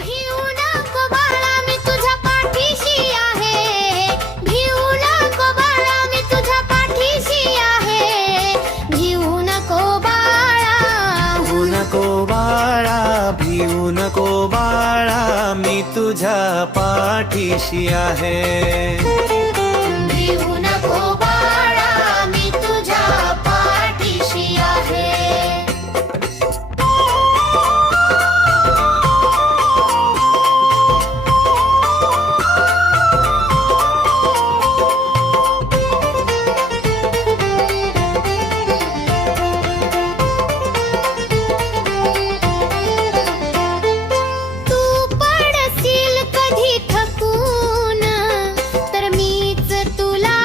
भिऊ नको बाळा मी तुझ्या पाठीशी आहे. भिऊ नको बाळा मी तुझ्या पाठीशी आहे. भिऊ नको बाळा. भिऊ नको बाळा, भिऊ नको बाळा, मी तुझ्या पाठीशी आहे. भिऊ नको बाळा मी तुझ्या पाठीशी आहे. तू पडशील कधी थकून तर मीच तुला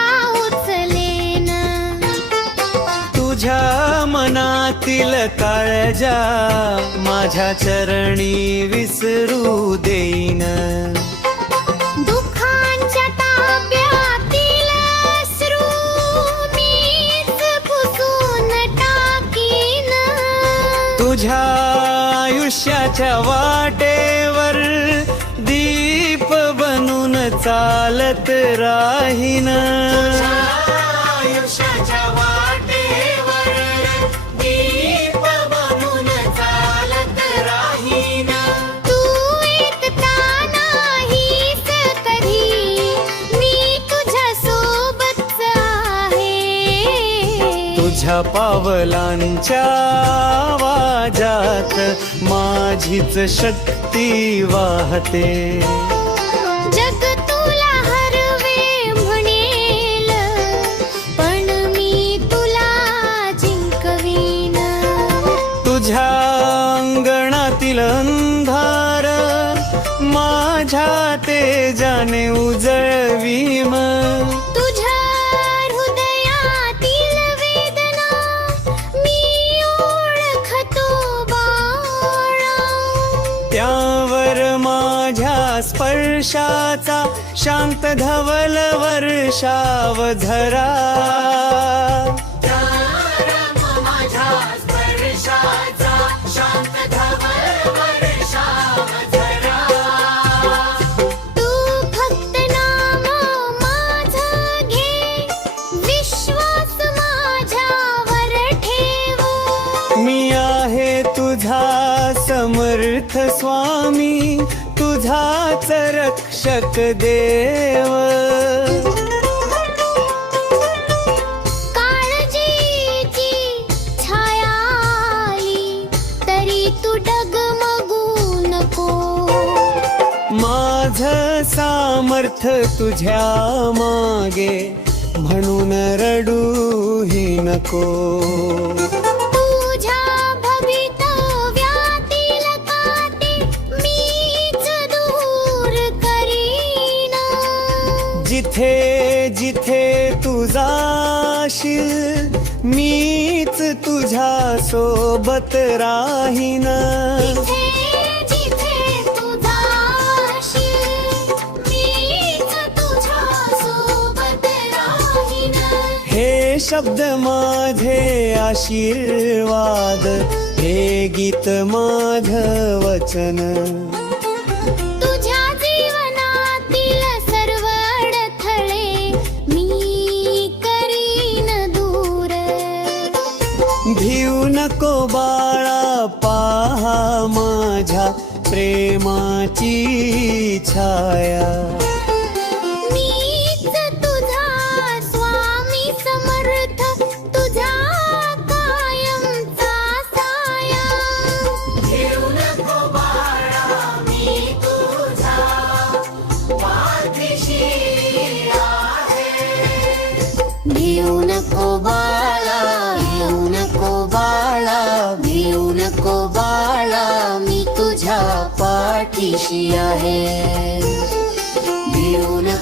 उचलेन. तुझ्या मनातील काळजा माझ्या चरणी विसरू देईन. दुःखांच्या ताब्यातील अश्रू मीच पुसून टाकीन. तुझ्या आयुष्याच्या वाटेवर दीप बनून चालत राहीन. आयुष्याच्या वाटेवर दीप बनून चालत राहीन. तू एकटा नाहीस कधी मी तुझ्या सोबतच आहे. तुझ्या पावलांच्या आवाजात माझीच शक्ती वाहते. जग तुला हरवे म्हणेल पण मी तुला जिंकवीन. तुझ्या अंगणातील अंधार माझ्या तेजाने उजळवीम. तुझ्या हृदयातील वेदना मी ओळखतो बाळा. त्यावर माझ्या स्पर्शाचा शांत धवल वर्षाव झरा. माझ्या स्पर्शाचा शांत धवल वर्षाव झरा. तू फक्त नाम माझं घे विश्वास माझ्यावर ठेव. मी आहे तुझा समर्थ स्वामी, तुझाच रक्षक देव. काळजीची छाया आली तरी तू डगमगू नको. माझं सामर्थ तुझ्या मागे म्हणून रडूही नको. तुझ्या भवितव्यातील काटे मीच दूर करीन. जिथे जिथे तू जाशील मीच तुझ्या सोबत राहीन. जिथे जिथे तू जाशील मीच तुझ्या सोबत राहीन. हे शब्द माझे आशीर्वाद, हे गीत माझं वचन. तुझ्या जीवनातील सर्व अडथळे मी करीन दूर. भिऊ नको बाळा, पहा माझ्या प्रेमाची छाया. मीच तुझा स्वामी समर्थ, तुझा कायमचा साया. भिऊ नको बाळा, मी तुझ्या पाठीशी आहे. भिऊ नको बाळा, भिऊ नको बाळा, भिऊ नको बाळा, मी तुझ्या पाठीशी आहे. भिऊ नको